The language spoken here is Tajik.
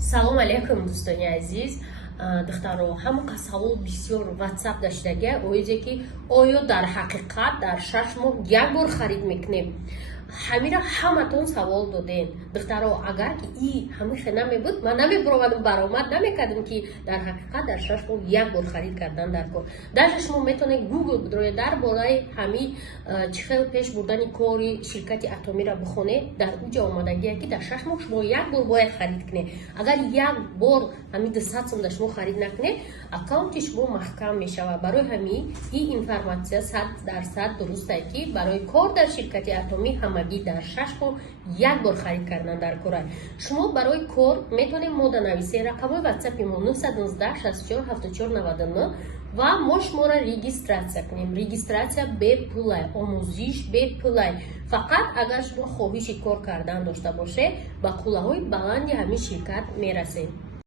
салом алейкум дӯстони азиз. Духтаро ҳамақа савол бисёр ватсап даштага оизе ки оё дар ҳақиқат дар 6 моҳ як бор харид мекунем. Ҳамира ҳаматон савол доден. Духтаро агар ки и ҳамиха намебуд ман намебуровадам баромад намекардам ки дар ҳақиқат дар 6 моҳ як бор харид кардан дар кор. Даже шумо метавонед гугл бидроед дар бораи ҳами чӣ хел пеш бурдани кори ширкати атомира бихонед. Дар уҷа омадагие ки дар 6 моҳ шумо як бор бояд харид кунед. Агар як бор ҳами 200 сом дар шумо харид накунед, аккаунти шумо маҳкам мешавад. Барои ҳами ин информатсия 100% дуруст аст ки барои кор дар ширкати атоми ҳамагӣ дар 6 моҳ як бор харид кардан дар кор аст. Шумо барои кор метавонед мода нависед. Рақамои ватсапи мо 919 64 74 99 ва мо шуморо регистратсия кунем. Регистратсия бепулай, омӯзиш бепулай. Фақат агар шумо хоҳиши кор кардан дошта бошед ба қуллаҳои баланди ҳамин ширкат мерасед.